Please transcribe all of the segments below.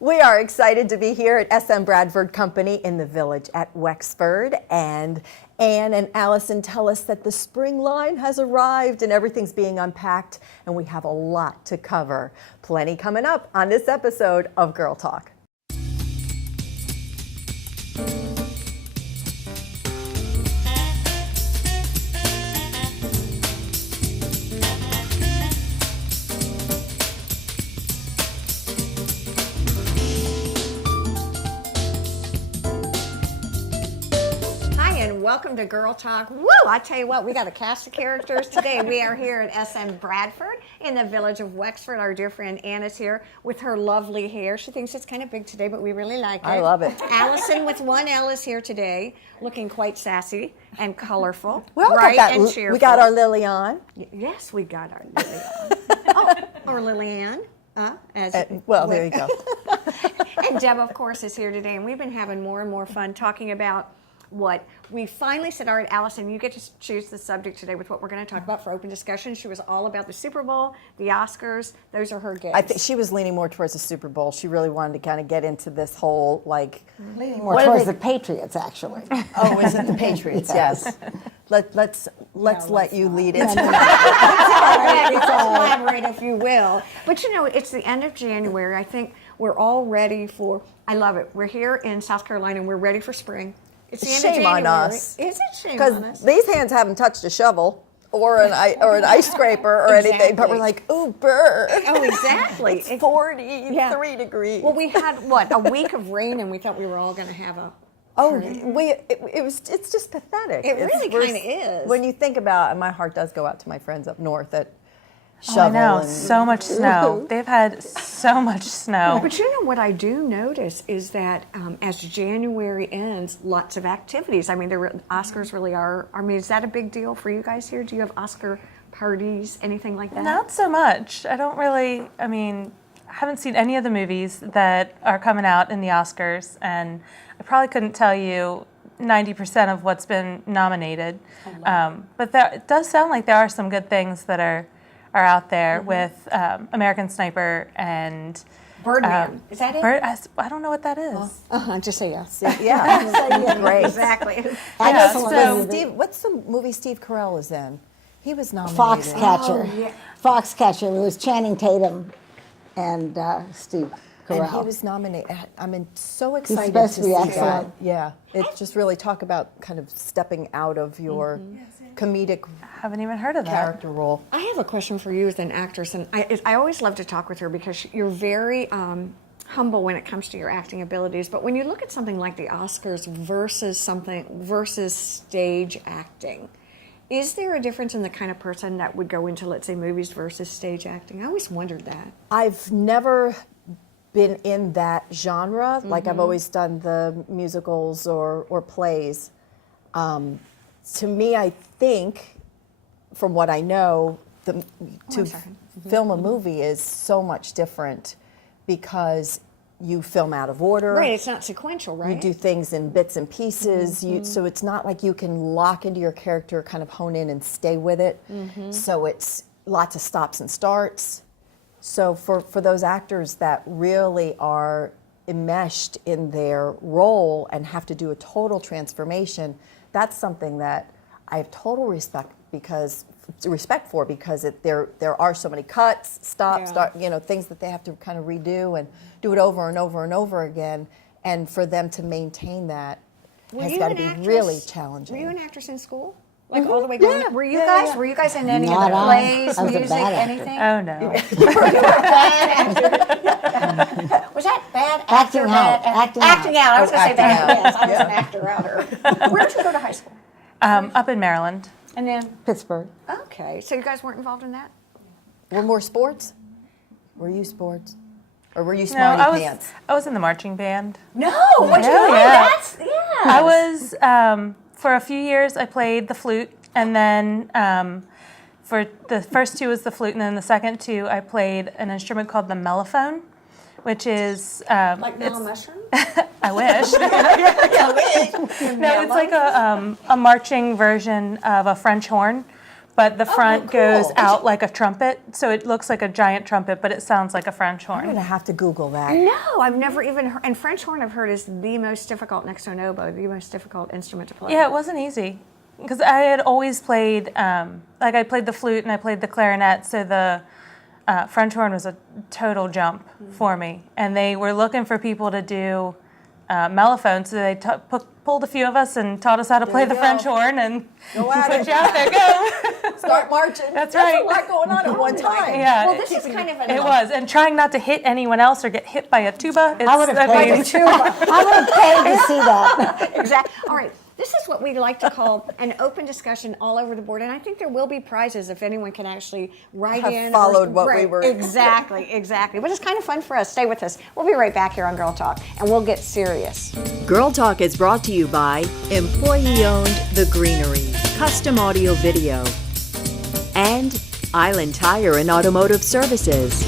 We are excited to be here at SM Bradford Company in the Village at Wexford, and Anne and Allison tell us that the spring line has arrived and everything's being unpacked, and we have a lot to cover. Plenty coming up on this episode of Girl Talk. Welcome to Girl Talk. Woo! I tell you what, we got a cast of characters today. We are here at SM Bradford in the Village of Wexford. Our dear friend Anne is here with her lovely hair. She thinks it's kind of big today, but we really like it. I love it. Allison with one L is here today, looking quite sassy and colorful, Well, bright and cheerful. We got our Lily on. Yes, we got our Lily on. Oh, or Lillian. Well, there you go. And Deb, of course, is here today, and we've been having more and more fun talking about what we finally said. All right, Allison, you get to choose the subject today with what we're going to talk about for open discussion. She was all about the Super Bowl, the Oscars. Those are her games. I think she was leaning more towards the Super Bowl. She really wanted to kind of get into this whole, like... Leaning more towards the Patriots, actually. Oh, is it the Patriots? Yes. Let's let you lead it. Let's elaborate, if you will. But you know, it's the end of January. I think we're all ready for, I love it. We're here in South Carolina and we're ready for spring. It's the end Shame of on January. us. Is it shame on us? Because these hands haven't touched a shovel or an ice scraper or anything, but we're like, ooh, burr. Oh, exactly. It's 43 degrees. Well, we had, a week of rain, and we thought we were all going to have a... It's just pathetic. It really kind of is. When you think about, and my heart does go out to my friends up north that shovel. I know, and so much snow. They've had so much snow. But you know what I do notice is that as January ends, lots of activities. I mean, the Oscars really are. I mean, is that a big deal for you guys here? Do you have Oscar parties, anything like that? Not so much. I haven't seen any of the movies that are coming out in the Oscars, and I probably couldn't tell you 90% of what's been nominated. But it does sound like there are some good things that are out there with American Sniper and Birdman. Is that it? I don't know what that is. Just say yes. Yeah, great. Exactly. What's the movie Steve Carell was in? He was nominated. Foxcatcher. Oh, yeah. Foxcatcher. It was Channing Tatum and Steve Carell. And he was nominated. I'm so excited supposed to to be see excellent. that. Yeah, it just really talk about kind of stepping out of your comedic Haven't even heard of that. character role. I have a question for you as an actress, and I always love to talk with her because you're very humble when it comes to your acting abilities. But when you look at something like the Oscars versus stage acting, is there a difference in the kind of person that would go into, let's say, movies versus stage acting? I always wondered that. I've never been in that genre. Like I've always done the musicals or plays. To me, I think, from what I know, to film a movie is so much different because you film out of order. Right, it's not sequential, right? You do things in bits and pieces. So it's not like you can lock into your character, kind of hone in and stay with it. So it's lots of stops and starts. So for those actors that really are enmeshed in their role and have to do a total transformation, that's something that I have total respect for because there are so many cuts, stops, things that they have to kind of redo and do it over and over and over again, and for them to maintain that has got to be really challenging. Were you an actress in school? Like all the way going? Yeah. Were you guys? Were you guys in any Not of the I. plays, I was a music, bad actor. anything? Oh, no. Was that bad Acting actor? out. Acting out. I was going to say acting that. out. Yes, I was an actor outer. Where did you go to high school? Up in Maryland. And then, Pittsburgh. okay, so you guys weren't involved in that? Were more sports? Were you sports? Or were you No, smarty pants? I was in the marching band. No, what you Oh, know? yeah. That's I was, for a few years, I played the flute, and then for the first two was the flute, and then the second two, I played an instrument called the mellophone, which is... like Mel Mushroom? I wish. No, it's like a marching version of a French horn, but the front goes cool. out like a trumpet. So it looks like a giant trumpet, but it sounds like a French I'm going horn. to have to Google that. No, I've never even heard. And French horn, I've heard, is the most difficult next to an oboe, the most difficult instrument to play. Yeah, it wasn't easy because I had always played, like I played the flute and I played the clarinet, so the French horn was a total jump for me. And they were looking for people to do mellophone, so they pulled a few of us and taught us how to play you the go. French horn and Go at put it. you out there, go. Start marching. That's There's right. a lot going on at one time. Yeah, Well, this is kind of an it was. And trying not to hit anyone else or get hit by a tuba. I would have paid mean, to see that. Exactly. All right. This is what we like to call an open discussion all over the board, and I think there will be prizes if anyone can actually write Have in. followed what we were- Exactly. But it's kind of fun for us. Stay with us. We'll be right back here on Girl Talk, and we'll get serious. Girl Talk is brought to you by employee-owned The Greenery, custom audio video, and Island Tire and Automotive Services.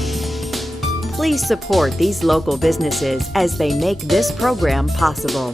Please support these local businesses as they make this program possible.